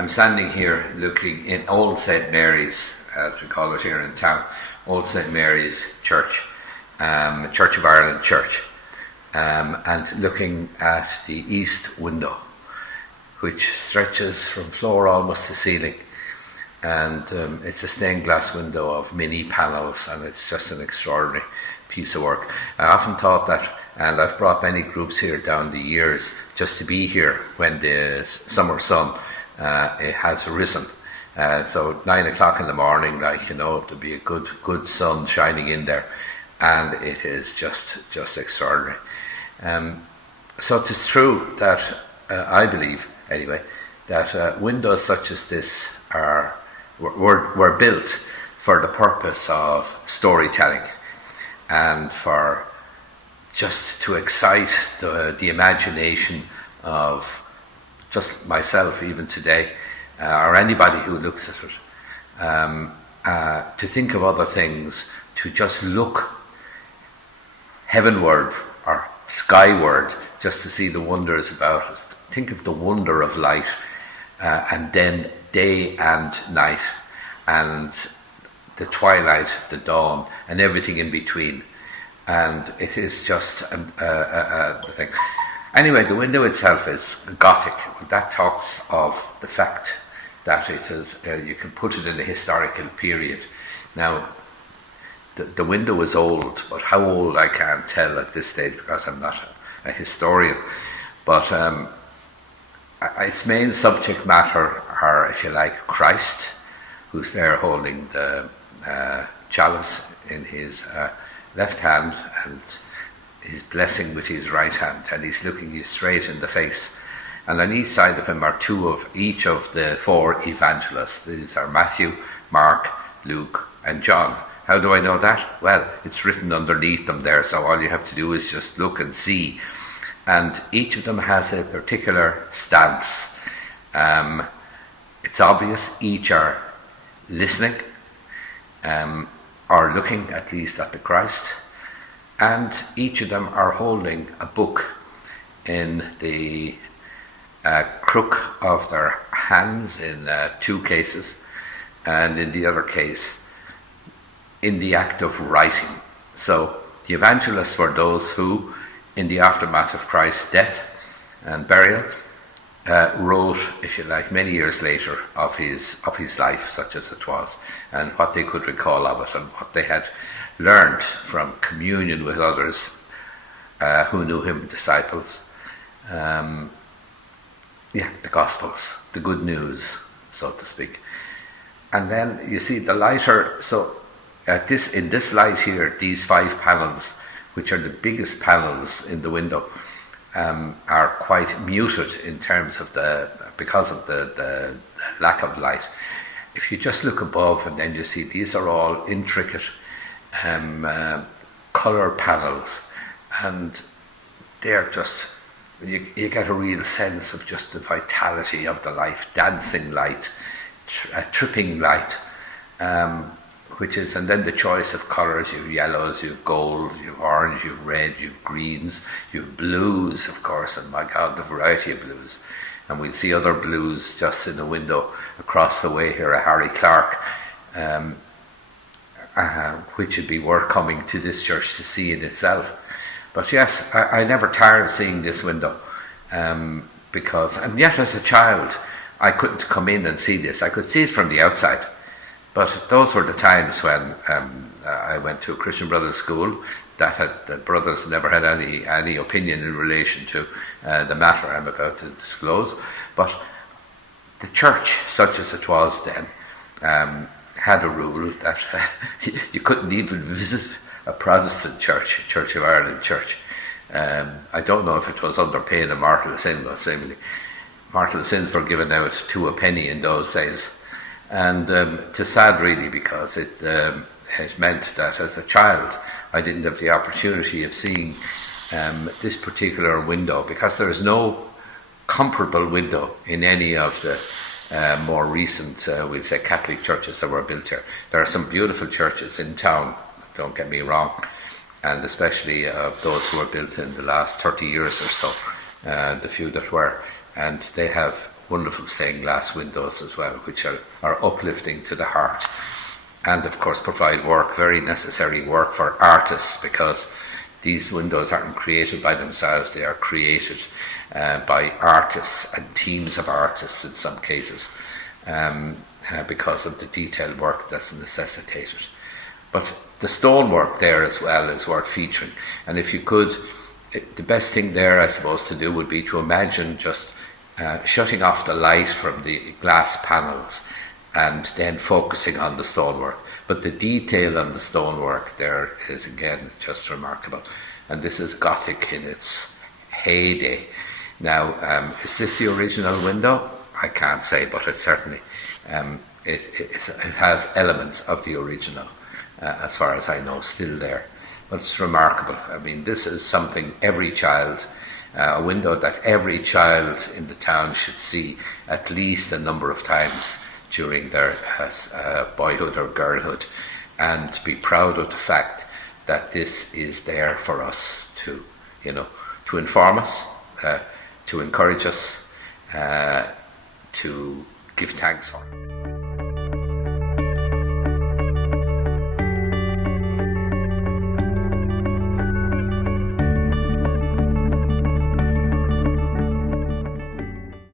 I'm standing here looking in Old St. Mary's, as we call it here in town, Old St. Mary's Church, Church of Ireland Church, and looking at the east window, which stretches from floor almost to ceiling. And it's a stained glass window of many panels, and it's just an extraordinary piece of work. I often thought that, and I've brought many groups here down the years just to be here when the summer sun it has risen. So 9 o'clock in the morning, there'll be a good sun shining in there, and it is just extraordinary. So it is true that I believe, anyway, that windows such as this were built for the purpose of storytelling and for just to excite the imagination of just myself, even today, or anybody who looks at it, to think of other things, to just look heavenward or skyward, just to see the wonders about us. Think of the wonder of light, and then day and night, and the twilight, the dawn, and everything in between. And it is just the thing. Anyway, the window itself is Gothic. That talks of the fact that it is, you can put it in a historical period. Now, the window is old, but how old I can't tell at this stage because I'm not a historian. But its main subject matter are, if you like, Christ, who's there holding the chalice in his left hand, and he's blessing with his right hand, and he's looking you straight in the face. And on each side of him are two of each of the four evangelists. These are Matthew, Mark, Luke, and John. How do I know that? Well, it's written underneath them there, so all you have to do is just look and see. And each of them has a particular stance. It's obvious each are listening, or looking at least at the Christ, and each of them are holding a book in the crook of their hands in two cases, and in the other case in the act of writing. So the evangelists were those who, in the aftermath of Christ's death and burial, wrote, if you like, many years later of his life, such as it was, and what they could recall of it, and what they had learned from communion with others who knew him, disciples. The Gospels, the good news, so to speak. And then you see the lighter. So in this light here, these 5 panels, which are the biggest panels in the window, are quite muted in terms of because of the lack of light. If you just look above, and then you see these are all intricate colour panels, and they're just, you get a real sense of just the vitality of the life, dancing light, tripping light, which is, and then the choice of colours. You have yellows, you have gold, you have orange, you have red, you have greens, you have blues, of course, and my God, the variety of blues. And we'll see other blues just in the window across the way here, a Harry Clark, which would be worth coming to this church to see in itself. But yes, I never tired of seeing this window, because, and yet as a child, I couldn't come in and see this. I could see it from the outside. But those were the times when I went to a Christian Brothers school the brothers never had any opinion in relation to the matter I'm about to disclose. But the church, such as it was then, had a rule that you couldn't even visit a Protestant church, Church of Ireland church. I don't know if it was under pain of mortal sin, but seemingly mortal sins were given out to a penny in those days. And it's sad, really, because it meant that as a child I didn't have the opportunity of seeing this particular window, because there is no comparable window in any of the more recent, we'll say, Catholic churches that were built here. There are some beautiful churches in town, don't get me wrong, and especially those who were built in the last 30 years or so, the few that were, and they have wonderful stained glass windows as well, which are uplifting to the heart. And of course provide work, very necessary work for artists, because these windows aren't created by themselves, they are created by artists and teams of artists in some cases, because of the detailed work that's necessitated. But the stonework there as well is worth featuring. And if you could, the best thing there, I suppose, to do would be to imagine just shutting off the light from the glass panels and then focusing on the stonework. But the detail on the stonework there is again just remarkable. And this is Gothic in its heyday. Now, is this the original window? I can't say, but it certainly it has elements of the original, as far as I know, still there. But it's remarkable. I mean, this is something every child, a window that every child in the town should see at least a number of times during their boyhood or girlhood, and be proud of the fact that this is there for us to, to inform us, to encourage us, to give thanks for.